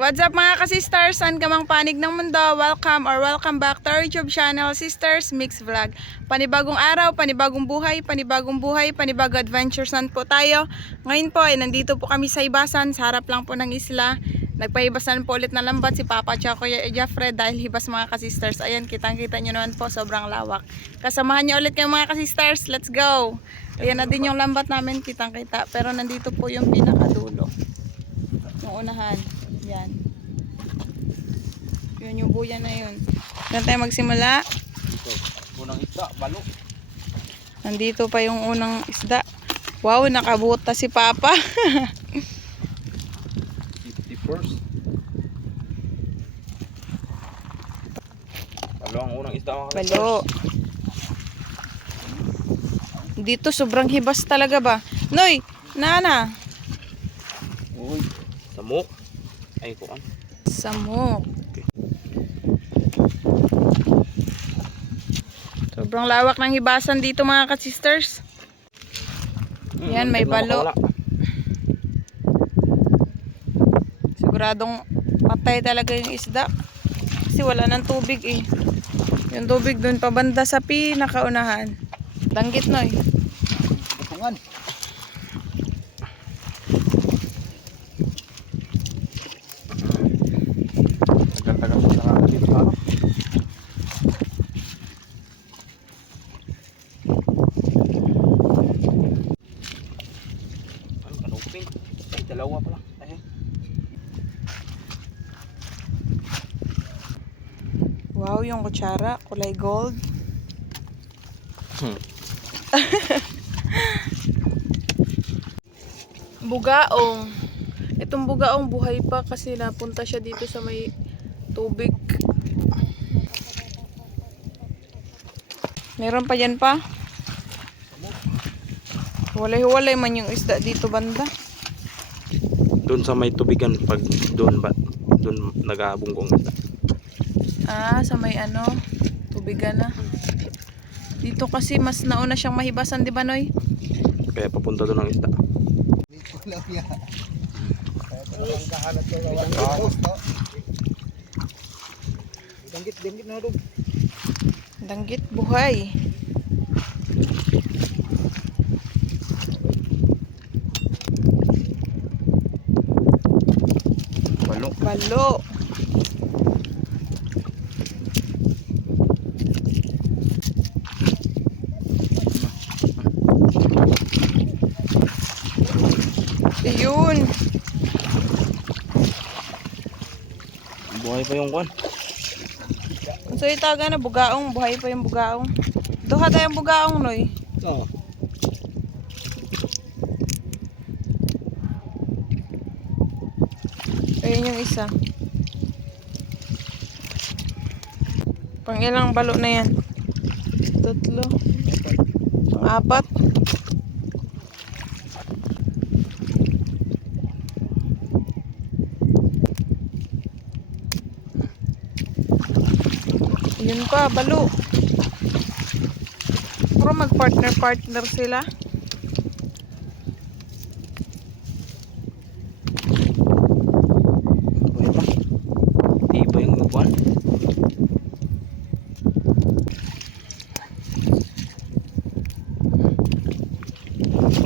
What's up mga ka-sisters? Saan ka mang panig ng mundo? Welcome back to our YouTube channel, Sisters Mix Vlog. Panibagong araw, panibagong buhay, panibagong adventure. Saan po tayo? Ngayon po ay nandito po kami sa Hibasan, sa harap lang po ng isla. Nagpahibasan po ulit na lambat si Papa at Kuya Jeffrey dahil hibas mga ka-sisters. Ayan, kitang-kita nyo naman po, sobrang lawak. Kasamahan nyo ulit kayo mga ka-sisters. Let's go! Ayan na din yung lambat namin, kitang-kita. Pero nandito po yung pinakadulo. Yung unahan. Yan. Yun yung buya na yun. Doon tayo magsimula. Unang isda, balo. Nandito pa yung unang isda. Wow, nakabuta si Papa. 51st. Balo ang unang isda mga Balo. Dito sobrang hibas talaga ba? Noy, nana. Uy, samok. Ay, kuan. Samok. Sobrang lawak ng hibasan dito mga ka-sisters. Yan, may balo. Siguradong patay talaga yung isda. Kasi wala nang tubig eh. Yung tubig dun pabanda sa pinakaunahan. Danggit noy. Butungan. Tagal-tagal po sa mga dito sa kanupin. Ay, dalawa pala. Ay. Wow, yung kutsara, kulay gold. Bugaong. Itong bugaong buhay pa kasi napunta siya dito sa may tubig. Meron pa yan pa? Walay-walay man yung isda dito banda. Doon sa may tubigan pag doon ba doon nag-aabunggong isda. Ah, sa may ano, tubigan na. Dito kasi mas nauna siyang mahibasan, di ba Noy? Kaya papunta doon ang isda. Danggit na doon. Danggit buhay. Balo. Balo. Ayun. Buhay pa yung kuan. So itaga na bugaong, buhay pa yung bugaong. Duha tayong bugaong Noy. Oo. Ayun yung isa. Pang ilang balo na yan? Tatlo. Pang apat. Yun pa, balo. Puro mag-partner sila. Buhay pa. Di ba yung kuan?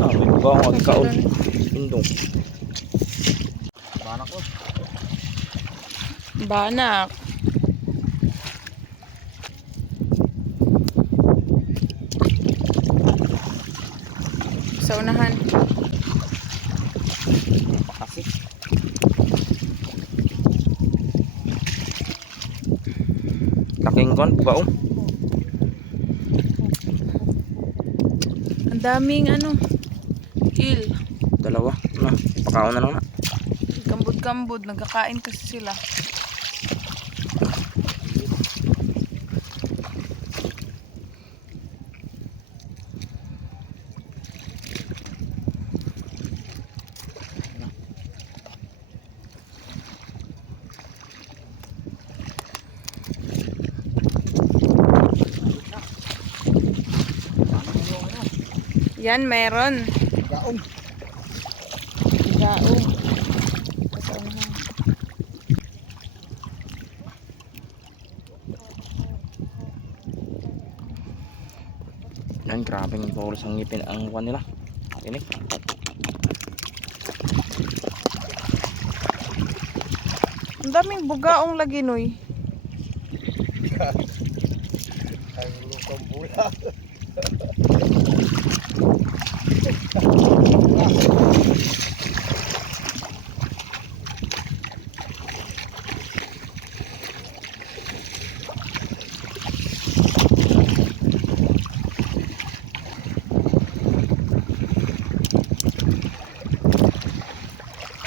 Ah, may buka akong agkaon. Pindong. Banak ko. Banak. Sa unahan. Pakasi. Laking kon, bukaong. Ang daming ano. Il. Dalawa. Na, pakaon na lang na. Kambod-kambod. Nagkakain kasi sila. Yan, meron. Gaong. Gaong. Sa unahan. Grabe ng tulos ang ngipin ang kuwan nila. Tinik. Ang daming bugaong lagi, Noy. Ang lukang bula.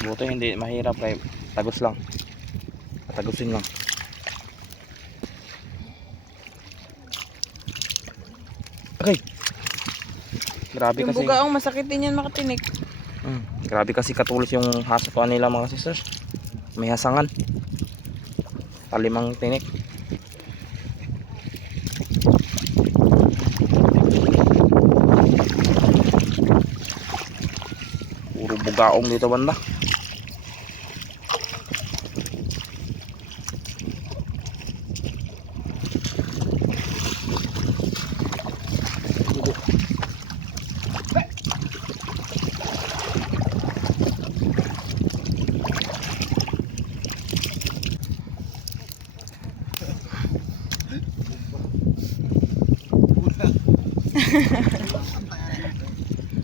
Buto hindi mahirap kay tagos lang. Tagusin lang. Okay. Grabe Yung kasi. bugaong masakit din yan makatinik. Grabe kasi katulos yung hasukuan nila mga sisters. May hasangan. Talimang tinik. Puro bugaong dito banda.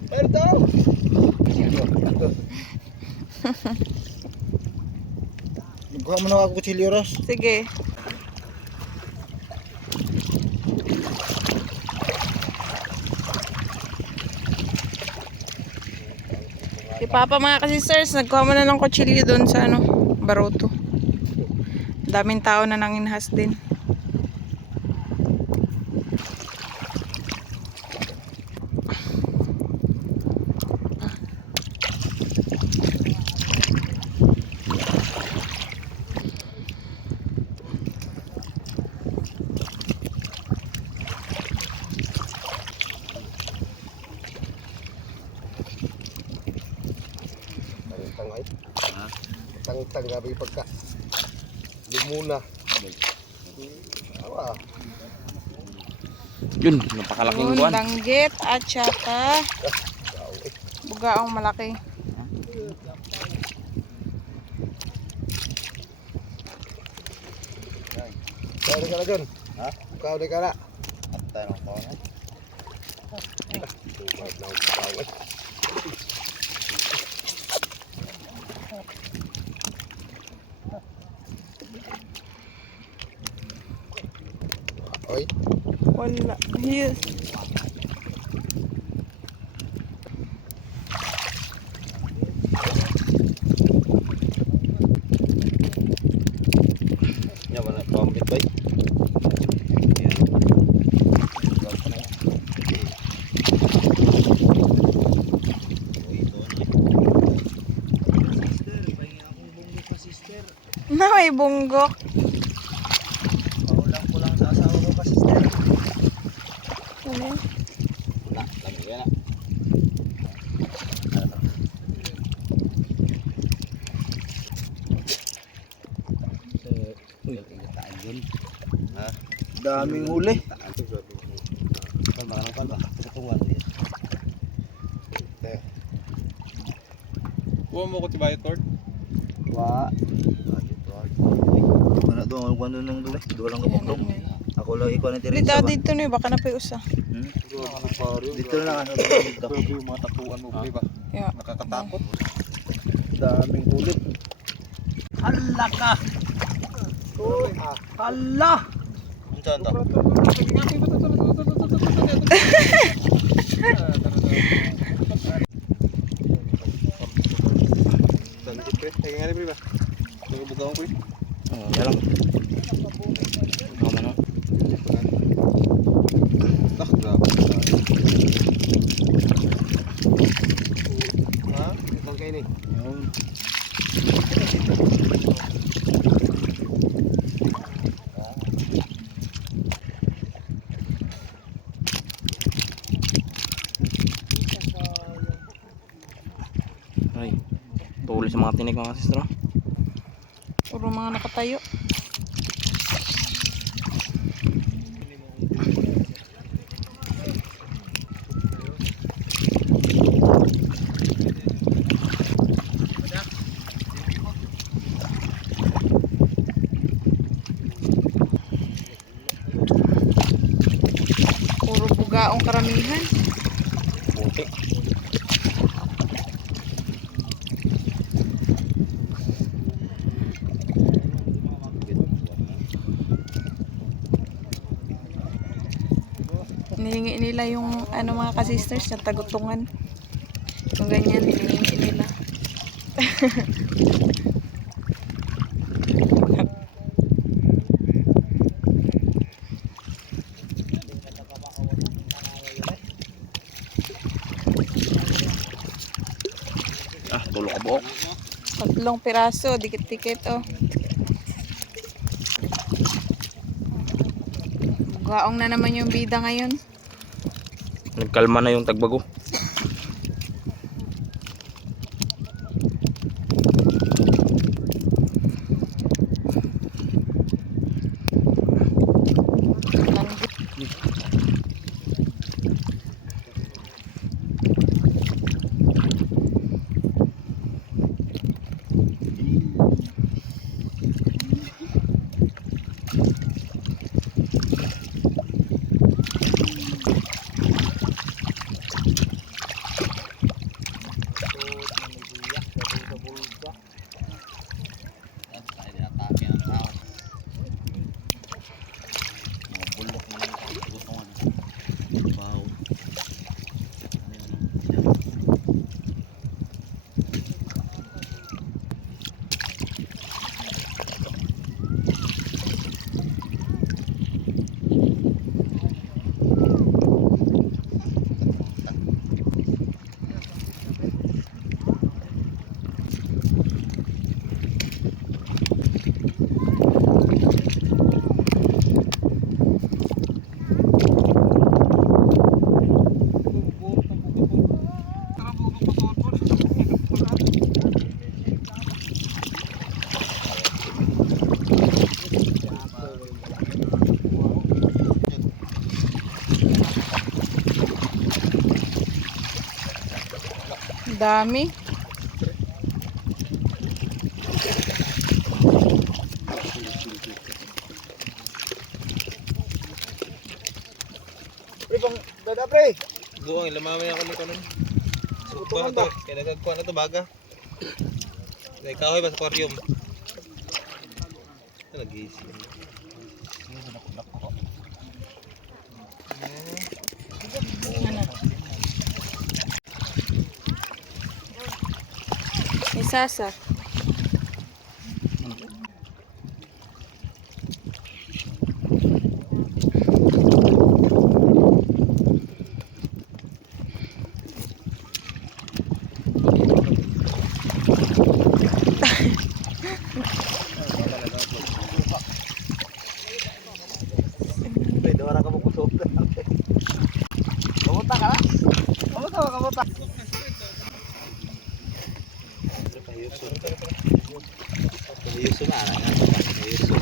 Perdão! Kuha mo na ako kutsilyo, Ros. Sige. Si Papa mga kasisters, nagkuha mo na ng kutsilyo doon sa ano, baroto. Daming tao na nanginhas din. Tangay. Tang gabi pagka. Lumuna. Awa. Yun, napakalaking Yun, buwan. danggit at saka bugaong malaki. Kau di kana John? Ha? Kau di kana? Atay ng kau na. Oy. Wala. Yes. Nya mana komplit bay. Na may bunggok. Paulang ko lang sa asawa ko ka sister. Ano yun? Na, lagi na. Daming huli. Kan ba kan ba? Tutungan din. Huwag mo ko tibayot, Lord. Wa. Mana doon kuno nang dulu. Dua lang kapag Ako lang ikaw na tiri Dito sa. dito na baka na pa usa. Dito na lang ano dito. Grabe yung mga tatuan mo, pre ba? Yeah. Nakakatakot. Daming kulit. Hala ka. Oh, hala. Unsa ta? Danggit, pre. Tingnan nga rin, pre ba? Nagbugaw ko, pre. Yan lang. Tama na. Ah, grabe. Ha? Itong kayo ni. Ay, tuloy sa mga tinik mga sistro. Puro mga nakatayo. baong karamihan. Buti. Nihingi nila yung ano mga ka-sisters, yung tagutungan. Yung ganyan, hiningi nila. Tulo ka buok. 3 piraso, dikit-dikit oh. Gaong na naman yung bida ngayon. Nagkalma na yung tagbago. Dami. Pre, pang dada pre. Guwang, ilamamay ako ng kanon. Suba na to. Kaya nagagkuhan na to baga. Kaya kahoy ba sa aquarium? Nag-iisip. May sasa. Pwede wala ka magkusog. Kamuta ka na? Kamuta ba, kamuta? Pahiyuso na. Pahiyuso.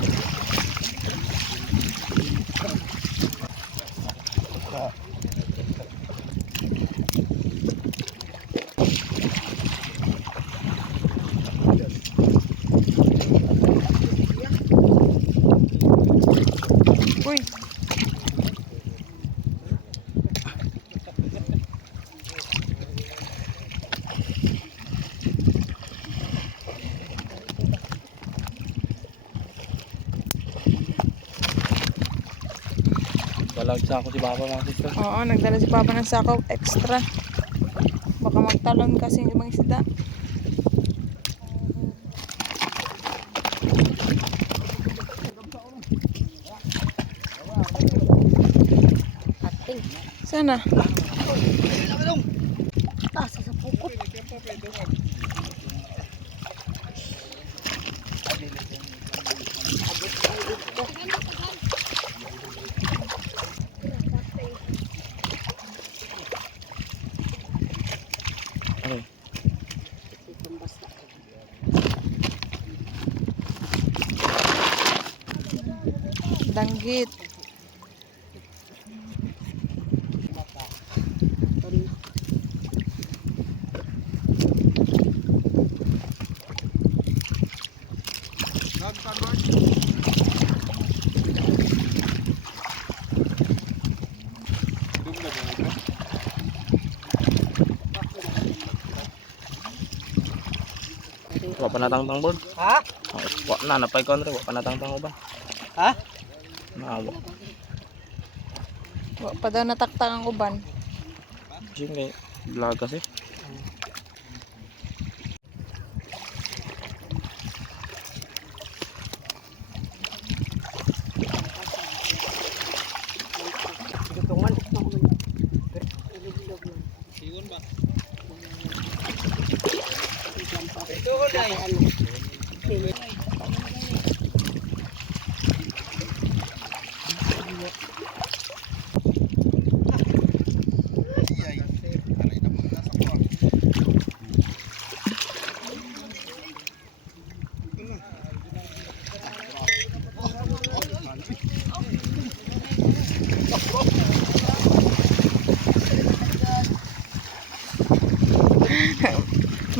Uy. Balag sa ako si Papa mga sister. Oo, nagdala si Papa ng sako extra. Baka magtalon kasi yung ibang isda. Sana? Ano? Danggit. panatangtang board. Ha? Wa na napay kontra, wa panatangtang uban. Ha? Naawa. Wa pa daw nataktak ang uban. Sige, vlog kasi. Tutungan. Sigon ba? Ito na.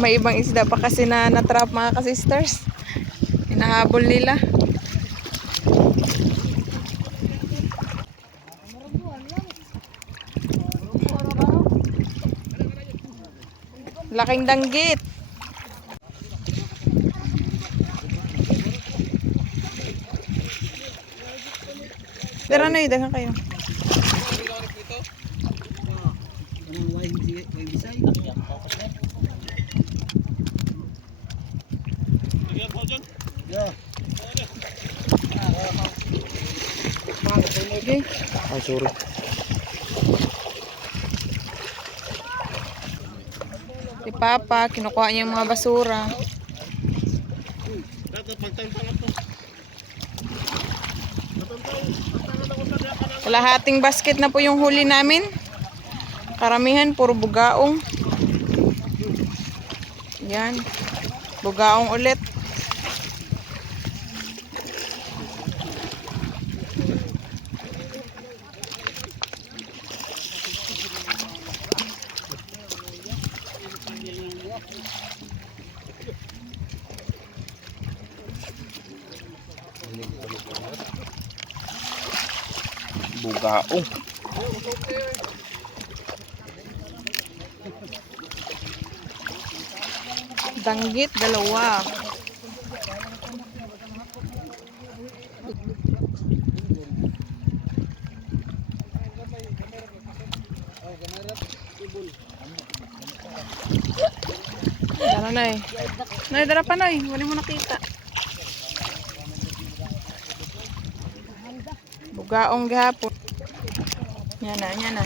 May ibang isda pa kasi na natrap mga ka-sisters. Hinahabol nila. Laking danggit. Tara na, dagan kayo. Okay. Ay, sorry. Si Papa, kinukuha niya yung mga basura. Kalahating basket na po yung huli namin. Karamihan, puro bugaong. Yan. Bugaong ulit. Bugaong. Danggit, dalawa. Dala na eh. Nay, dala pa nay. Wala mo nakita. Bugaong gahapon. Yan na, yan na.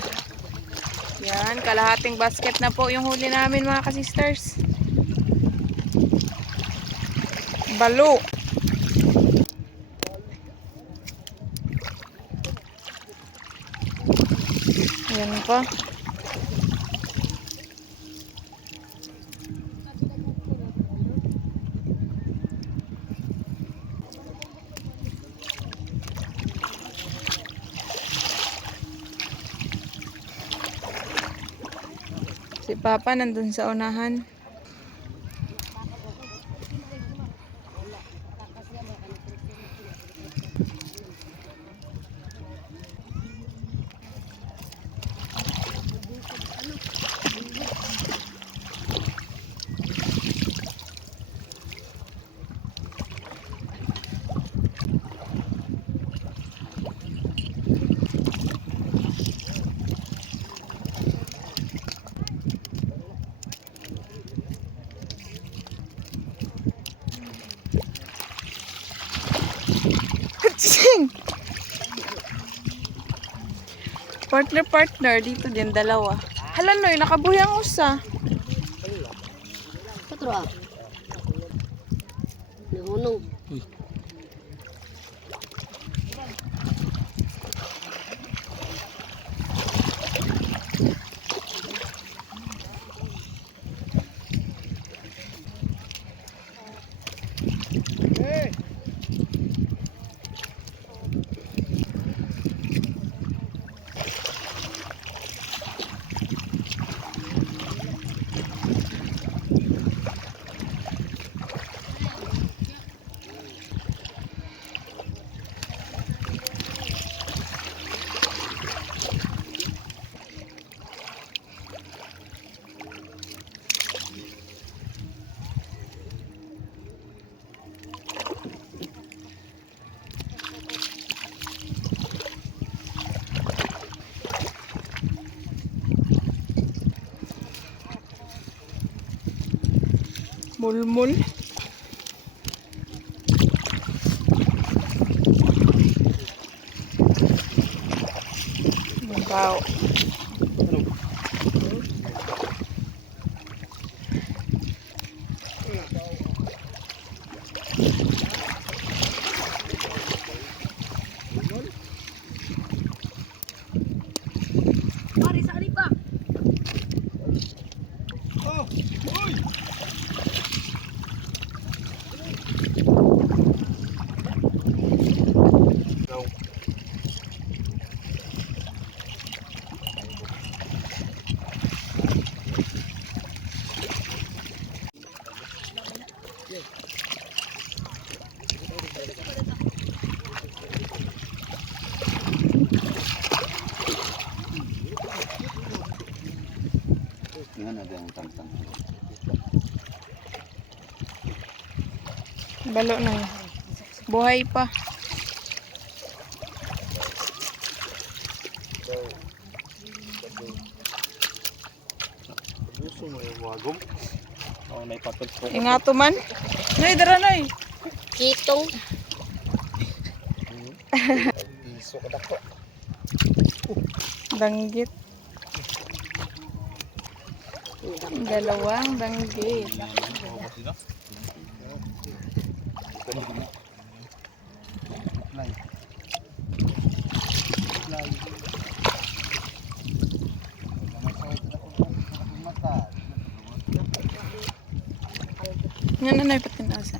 Yan, kalahating basket na po yung huli namin mga ka-sisters. Balo. Ayan pa. Si Papa nandun sa unahan. Partner dito din dalawa. Hala noy, nakabuhi ang usa. Patro. Nahunong. Mulmul. Wow. Yan ada yang tantang. Balo na yun. Buhay pa. Gusto mo yung wagom? Oh, may papel po. Ingato man. Nay, dara nay. Kitong. Piso ka dako. Danggit. Dalawang danggit. Play. Play. Mata. Yan na nay patinasa.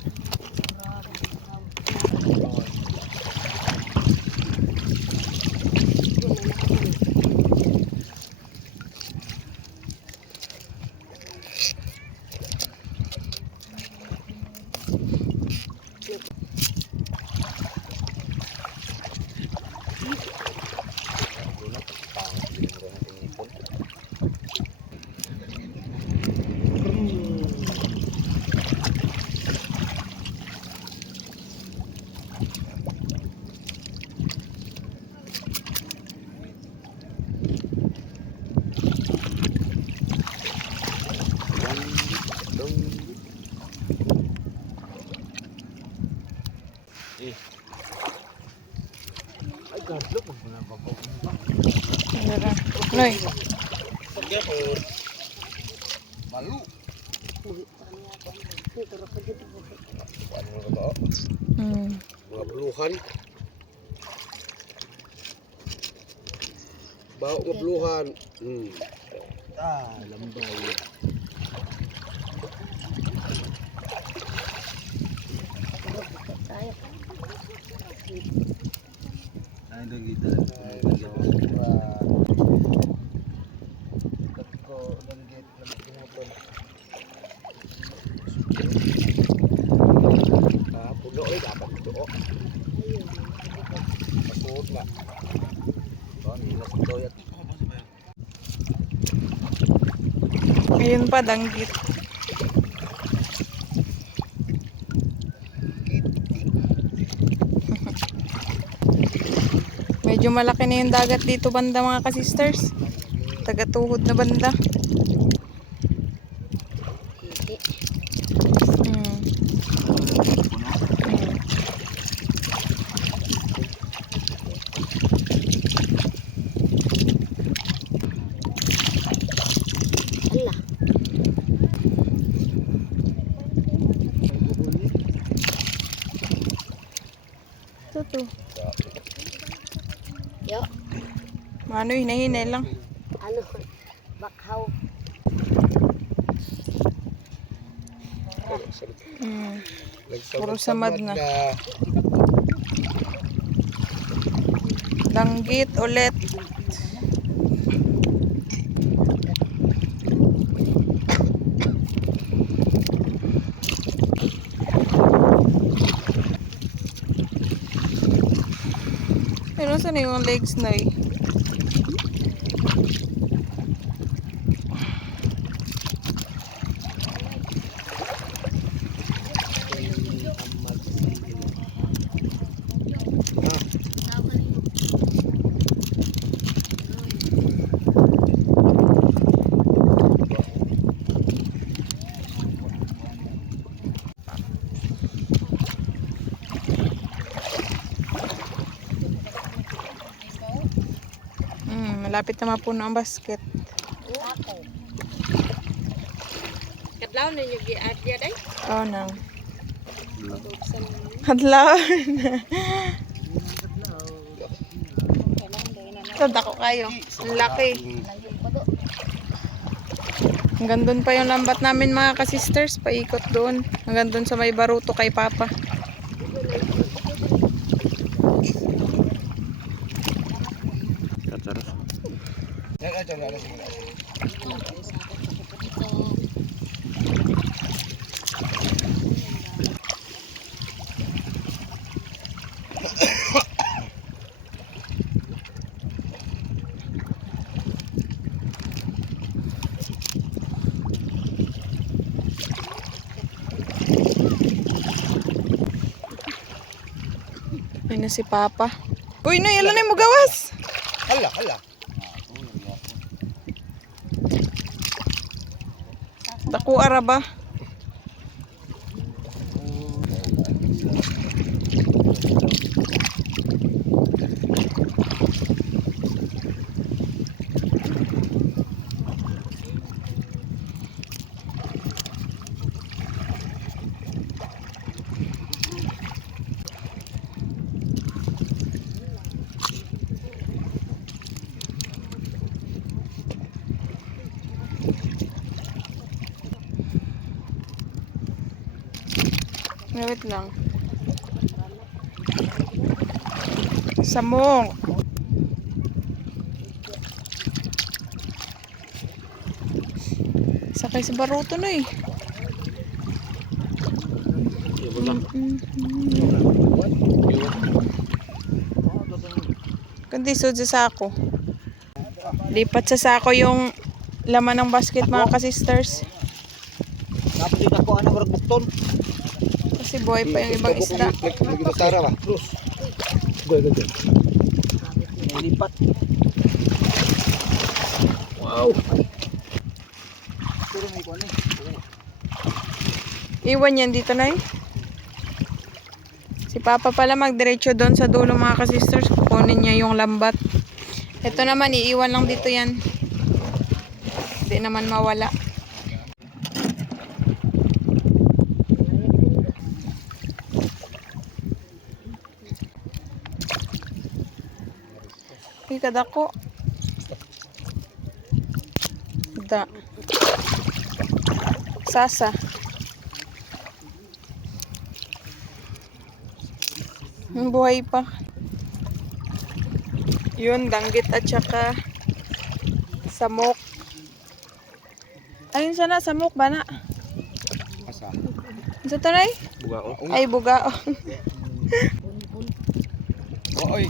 Ay, gadlo pag mo nang babaw. Dara. Nay. Malu. Hmm. Mga buluhan. Bawa nga buluhan. Lambay. Ay, kita. Ko langgit na pinapon. Puno ay dapat ito. Masuot na. Nila sa doyat. Ayun pa, danggit. Medyo malaki na yung dagat dito banda mga ka-sisters. Taga-tuhod na banda. Hmm. Allah. Ito to. Yo. Mano, hinahinay lang. Ano? Bakhaw. Hmm. Puro samad na. Danggit ulit. Pero saan yung legs na eh? Malapit na mapuno ang basket. Ako. Kadlaw na yung gi-adya day. Oh, nang. Hadlaw. Ito, dako kayo. Ang laki. Hanggang doon pa yung lambat namin mga ka-sisters. Paikot doon. Hanggang doon sa may baruto kay Papa. Ay na si Papa. Uy, no, ilan na mo gawas? Hala, hala. Dako ara ba? Wait lang. Samong. Sakay sa baruto na eh. Kundi sud sa sako. Lipat sa sako yung laman ng basket mga ka-sisters. Dapat din ako anak orang bukton. Kasi buhay pa yung ibang isda. Lagi tara ba? Terus. Goy. Lipat. Wow. Pero may kuan Iwan yan dito na Si Papa pala magdiretso doon sa dulo mga ka-sisters. Kukunin niya yung lambat. Ito naman iiwan lang dito yan. Hindi naman mawala. Kadako. Da. Sasa. Buhay pa. Yun, danggit at saka samok. Ayun sana, samok ba na? Asa. Sa tanay? Bugao. Ay, bugao. Oy.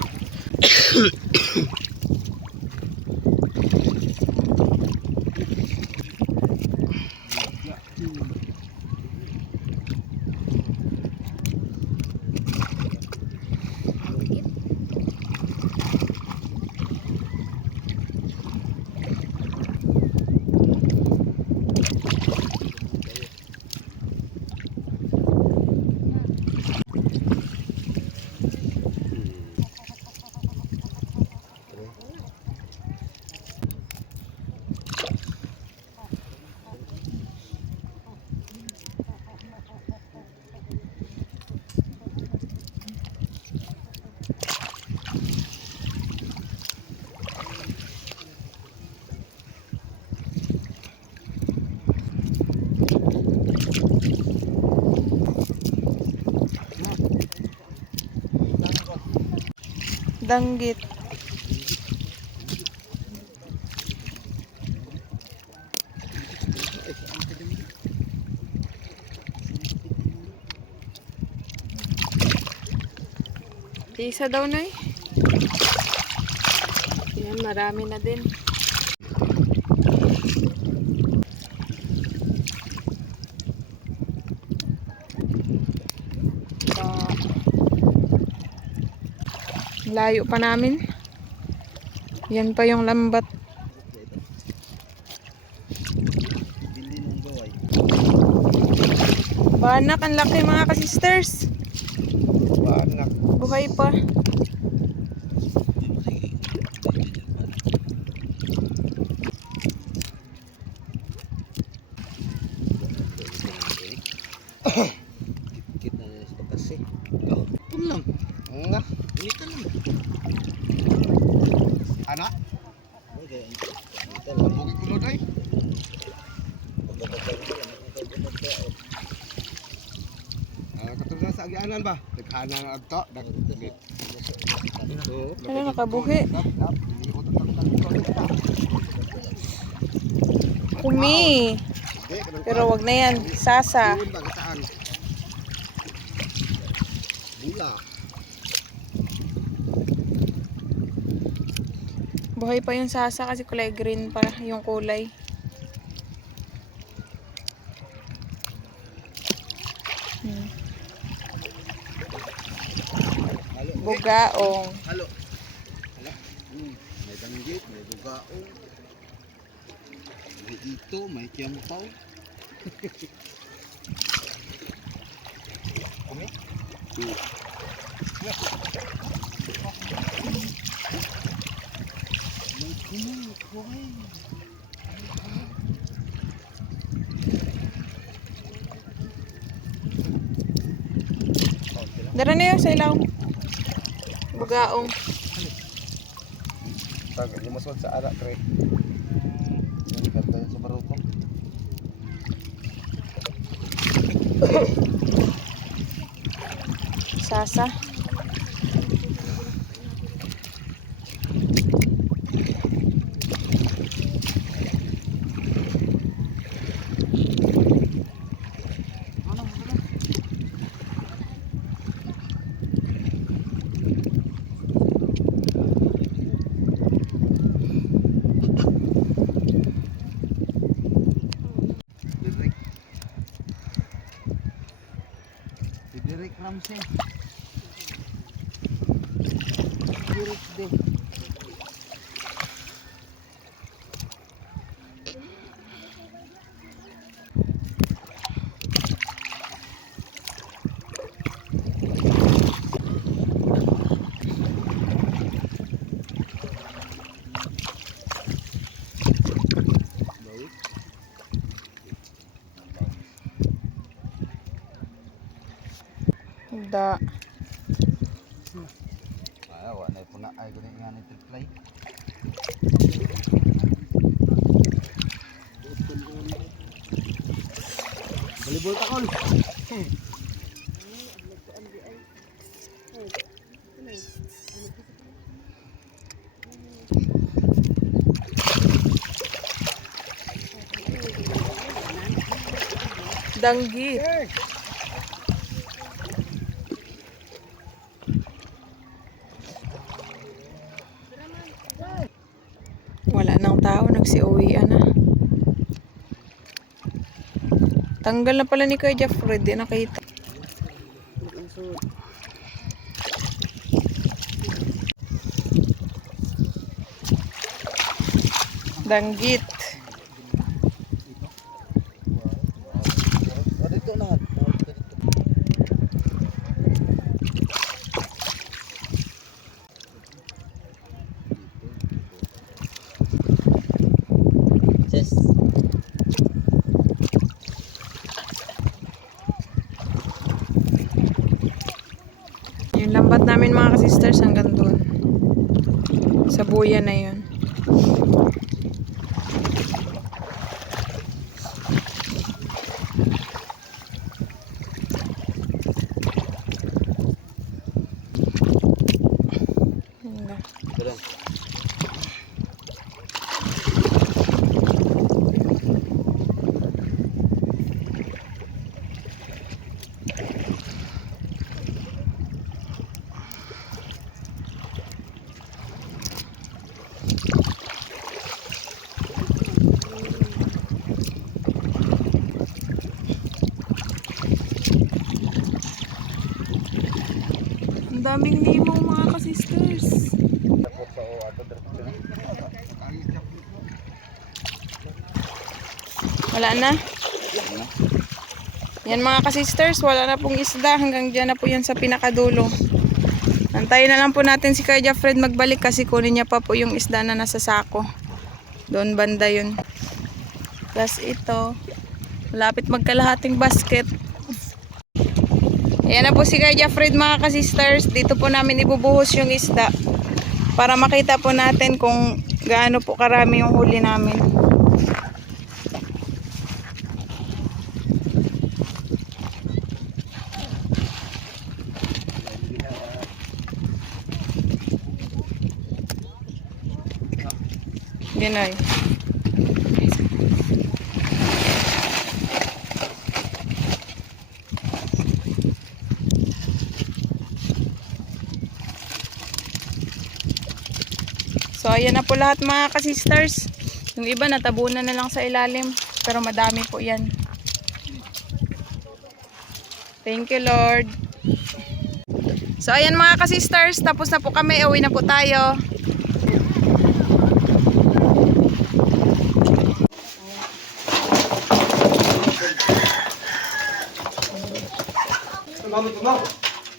Danggit. Isa daw na Yan, marami na din. Layo pa namin. Yan pa yung lambat. Banak, ang laki mga ka-sisters. Banak. Buhay pa. Hapon lang. Nga. Initan lang. Anak? Bukit kulod ay. Katulad sa agianan ba? Naghanan ang agto. Ano, nakabuhi. Kumi. Pero wag na yan. Sasa. Bula. Buhay pa yung sasa kasi kulay green pa yung kulay. Bugaong. Halo. Hala. May danggit, may bugaong. May ito, may tiyampaw. Kami? May kumay. Dara na yun sa ilaw. Bugaong. Tagad, yung maswad sa anak, pre. Yung karta yan sa barutong. Sasa. Derek Ramsey. Derek de. Da. Ay, wala po na ay ganyan nga ni triplay. Volleyball takol. Danggit. Wala nang tao, nagsiuwian na. Tanggal na pala ni Kuya Jeffrey, di nakita. Danggit. Dito na. Yes. Yung lambat namin mga ka-sisters hanggang doon. Sa buya na yun. Berang. Ang daming limong mga ka-sisters. Wala na. Yan mga ka-sisters, wala na pong isda. Hanggang dyan na po yan sa pinakadulo. Antayin na lang po natin si Kuya Jeffred magbalik kasi kunin niya pa po yung isda na nasa sako. Doon banda yun. Plus ito, malapit magkalahating basket. Ayan na po si Kuya Fred mga ka-sisters. Dito po namin ibubuhos yung isda. Para makita po natin kung gaano po karami yung huli namin. Ginoy. So ayan na po lahat mga ka-sisters. Yung iba natabunan na lang sa ilalim, pero madami po yan. Thank you Lord. So ayan mga ka-sisters, tapos na po kami, uwi na po tayo.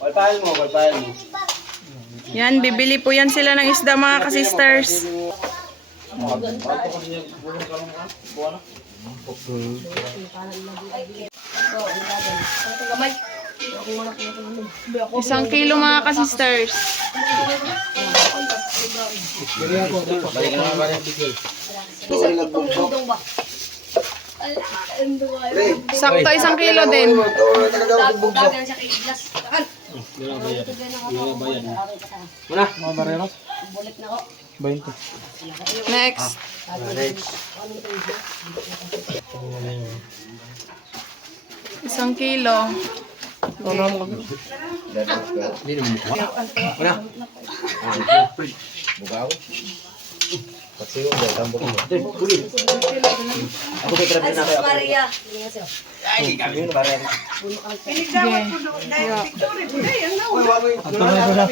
Walpahan mo. Yan, bibili po yan sila ng isda mga ka-sisters. Isang kilo mga ka-sisters. Sakto isang kilo din. Next. Isang kilo.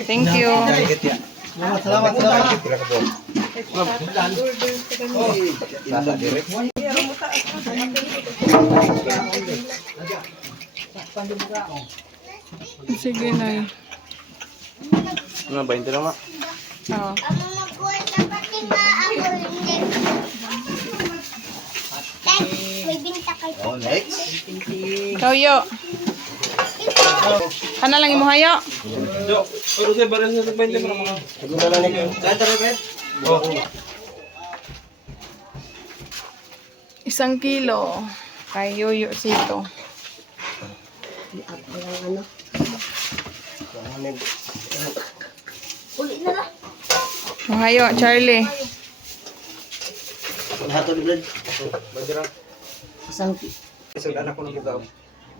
Thank you. Salamat. Sige na eh. Ano, 20 lang nga. Oo. Oh, next. Toyo. Kana lang imo hayo. Pero sa baril sa 20 para mga. Isang kilo. Kay Yoyo Sito. Hayo, Charlie.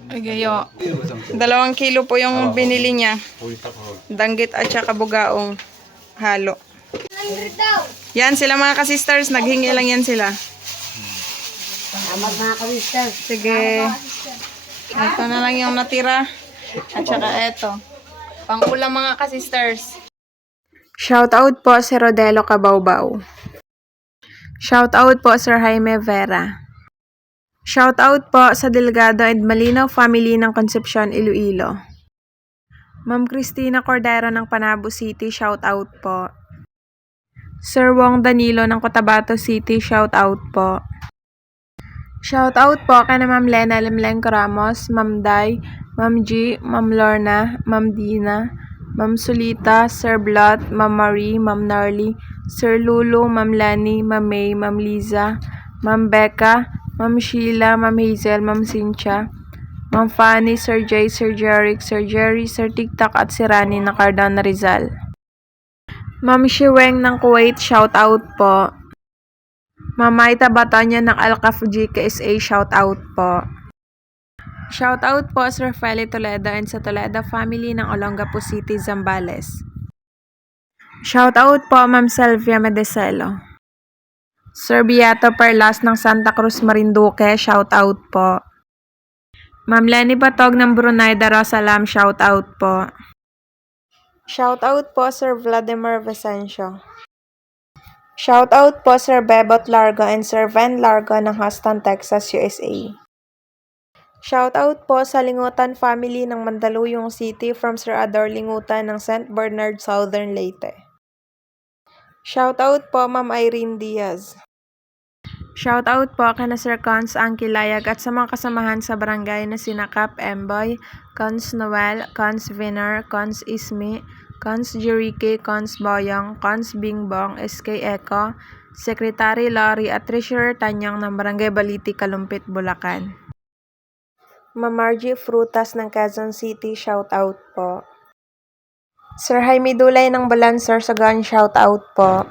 Agayo. 2 kilo po yung binili niya. Danggit at saka bugaong halo. Yan sila mga ka-sisters. Naghingi lang yan sila. Salamat mga ka-sister. Sige. Ito na lang yung natira. At saka eto. Pang-ulam mga ka-sisters. Shoutout po si Rodelo Cabaubaw. Shoutout po Sir Jaime Vera. Shoutout po sa Delgado and Malinaw family ng Concepcion, Iloilo. Ma'am Cristina Cordero ng Panabo City, shoutout po. Sir Wong Danilo ng Cotabato City, shoutout po. Shoutout po kay na Ma'am Lena Lemlenco Ramos, Ma'am Day, Ma'am G, Ma'am Lorna, Ma'am Dina, Ma'am Solita, Sir Blot, Ma'am Marie, Ma'am Narly, Sir Lulu, Ma'am Lani, Ma'am May, Ma'am Liza, Ma'am Becca, Ma'am Sheila, Ma'am Hazel, Ma'am Cynthia, Ma'am Fanny, Sir Jay, Sir Jeric, Sir Jerry, Sir TikTok at si Rani ng Cardona Rizal. Ma'am Shiweng ng Kuwait, shoutout po. Ma'am Maita Batonya ng Alcaf GKSA, shoutout po. Shoutout po Sir Feli Toledo and sa Toledo family ng Olongapo City, Zambales. Shoutout po Ma'am Selvia Medecelo. Sir Beato Perlas ng Santa Cruz, Marinduque, shoutout po. Ma'am Lenny Batog ng Brunei Darussalam, shoutout po. Shoutout po Sir Vladimir Vicencio. Shoutout po Sir Bebot Largo and Sir Ven Largo ng Houston, Texas, USA. Shoutout po sa Lingutan family ng Mandaluyong City from Sir Ador Lingutan ng St. Bernard, Southern Leyte. Shoutout po Ma'am Irene Diaz. Shoutout po kay na Sir Cons Angkilayag at sa mga kasamahan sa barangay na sina Cap Emboy, Cons Noel, Cons Viner, Cons Ismi, Cons Jerique, Cons Boyong, Cons Bingbong, SK Eco, Secretary Lori at Treasurer Tanyang ng Barangay Baliti, Kalumpit, Bulacan. Ma'am Margie Frutas ng Quezon City, shoutout po. Sir Jaime Dulay ng Balancer, Sagan, shoutout po.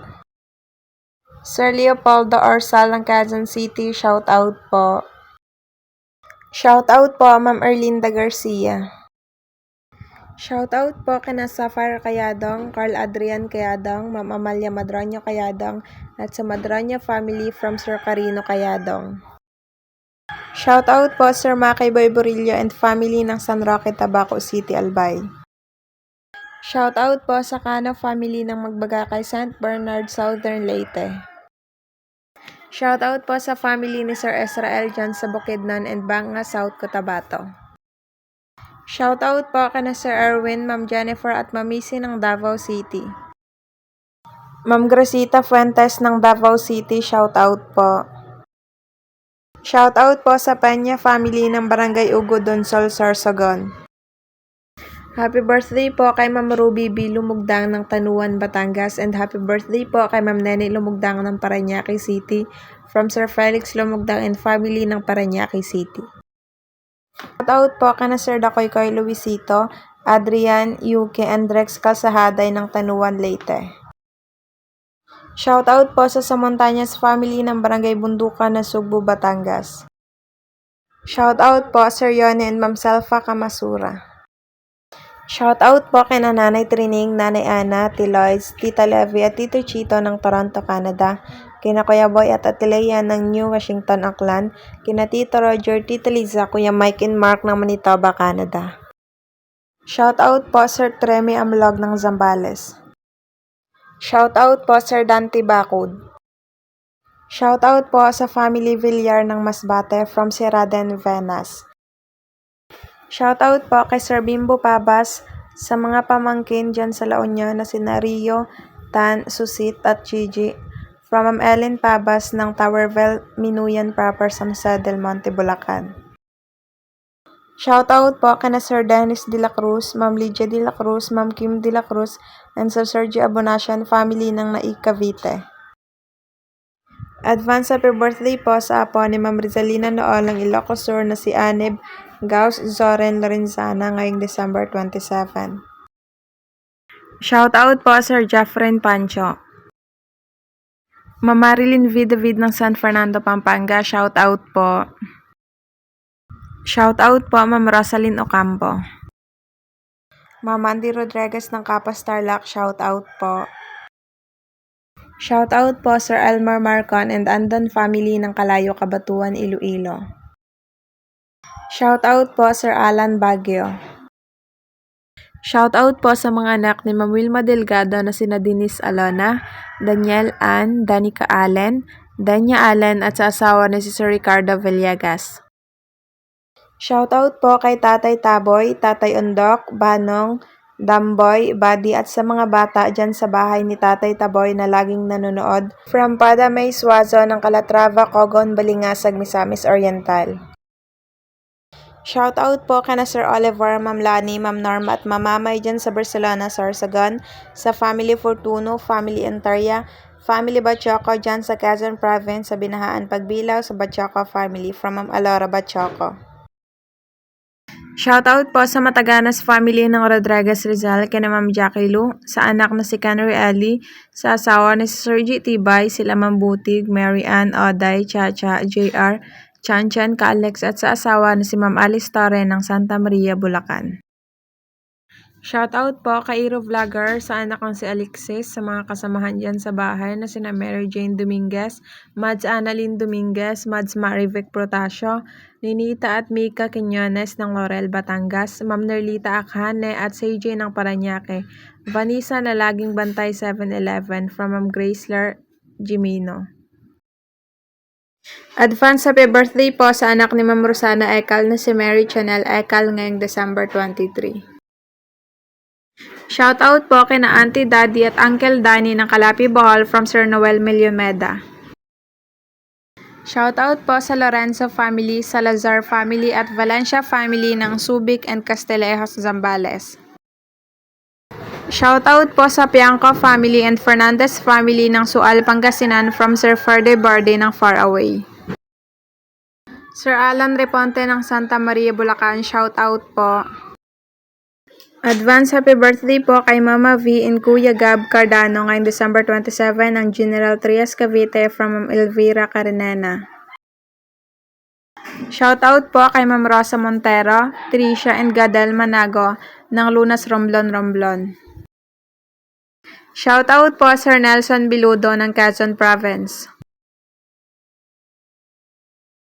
Sir Leopoldo Orsal ng Quezon City, shoutout po. Shoutout po Ma'am Erlinda Garcia. Shoutout po kina Sapphire Kayadong, Carl Adrian Kayadong, Ma'am Amalia Madroño Kayadong, at sa Madroño family from Sir Carino Kayadong. Shoutout po Sir Makay Boy Burillo and family ng San Roque, Tabaco City, Albay. Shoutout po sa Cano family ng Magbagakay, St. Bernard, Southern Leyte. Shoutout po sa family ni Sir Israel John sa Bukidnon and Banga, South Cotabato. Shoutout po kina Sir Erwin, Ma'am Jennifer at Ma'am Missy ng Davao City. Ma'am Gracita Fuentes ng Davao City, shoutout po. Shoutout po sa Peña family ng Barangay Ugo, Donsol, Sorsogon. Happy birthday po kay Ma'am Ruby B. Lumugdang ng Tanuan, Batangas, and happy birthday po kay Ma'am Nene Lumugdang ng Parañaque City from Sir Felix Lumugdang and family ng Parañaque City. Shoutout po kay na Sir Dakoy Luisito, Adrian, Yuke, and Rex Calsahaday ng Tanuan, Leyte. Shoutout po sa Samontañas family ng Barangay Bundukan na Sugbo, Batangas. Shoutout po Sir Yone and Ma'am Selfa Kamasura. Shoutout po kay Nanay Trining, Nanay Ana, Tiloys, Tita Levy at Tito Chito ng Toronto, Canada, kina Kuya Boy at Atileya ng New Washington, Auckland, kina Tito Roger, Tita Liza, Kuya Mike and Mark ng Manitoba, Canada. Shoutout po Sir Tremi Amlog ng Zambales. Shoutout po Sir Dante Bacud. Shoutout po sa family Villar ng Masbate from Siraden, Venas. Shoutout po kay Sir Bimbo Pabas sa mga pamangkin dyan sa La Union na sina Rio, Tan, Susit at Gigi from Ma'am Ellen Pabas ng Towerville, Minuyan proper sa Mesa del Monte, Bulacan. Shoutout po kay na Sir Dennis De La Cruz, Ma'am Lydia De La Cruz, Ma'am Kim De La Cruz, and Sir Sergio Abonacion family ng Naik, Cavite. Advance happy birthday po sa apo ni Ma'am Rizalina Nool ng Ilocos Sur na si Anib Gauss Zoren Lorenzana ngayong December 27. Shoutout po Sir Jeffren Pancho. Ma'am Marilyn V. David ng San Fernando, Pampanga, shoutout po. Shoutout po Ma'am Rosalyn Ocampo. Ma'am Andy Rodriguez ng Kapas Tarlac, shoutout po. Shoutout po Sir Elmer Marcon and Andon family ng Kalayo, Kabatuan, Iloilo. Shoutout po Sir Alan Baguio. Shoutout po sa mga anak ni Ma'am Wilma Delgado na sina Denise Alona, Daniel Ann, Danica Allen, Danya Allen at sa asawa ni si Sir Ricardo Villegas. Shoutout po kay Tatay Taboy, Tatay Ondok, Banong, Damboy, Buddy at sa mga bata dyan sa bahay ni Tatay Taboy na laging nanonood from Padamay, Suazo ng Calatrava, Cogon, Balingasag, Misamis Oriental. Shoutout po kana Sir Oliver, Ma'am Lani, Ma'am Norma at Mamamay dyan sa Barcelona, Sorsogon, sa Family Fortuno, Family Antaria, Family Bachoco dyan sa Quezon Province, sa Binahaan Pagbilaw, sa Bachoco family from Ma'am Alora Bachoco. Shoutout po sa Mataganas family ng Rodriguez Rizal kina Ma'am Jackie Lu, sa anak na si Canary Ali, sa asawa ni si Sir G. Tibay, sila Ma'am Butig, Mary Ann, Oday, Chacha, JR, Chanchan, Ka-Alex at sa asawa na si Ma'am Alice Torre ng Santa Maria, Bulacan. Shoutout po kay Iro Vlogger sa anak ng si Alexis, sa mga kasamahan dyan sa bahay na sina Mary Jane Dominguez, Mads Annalyn Dominguez, Mads Marivic Protasio, Ninita at Mika Quiñones ng Laurel, Batangas, Ma'am Nerlita Akhane at CJ ng Parañaque, Vanessa na laging bantay 7-Eleven from Ma'am Graceler Jimino. Advance happy birthday po sa anak ni Ma'am Rosana Ekal na si Mary Chanel Ekal ngayong December 23. Shoutout po kina Auntie Daddy at Uncle Danny ng Kalapi, Bohol from Sir Noel Miliomeda. Shoutout po sa Lorenzo family, Salazar family at Valencia family ng Subic and Castillejos, Zambales. Shoutout po sa Piangco family and Fernandez family ng Sual, Pangasinan from Sir Ferde Barde ng Faraway. Sir Alan Reponte ng Santa Maria, Bulacan, shoutout po. Advance happy birthday po kay Mama V and Kuya Gab Cardano ngayong December 27 ng General Trias Cavite from Ma'am Elvira Carinena. Shoutout po kay Ma'am Rosa Montero, Tricia and Gadel Manago ng Lunas Romblon Romblon. Shoutout po Sir Nelson Biludo ng Quezon Province.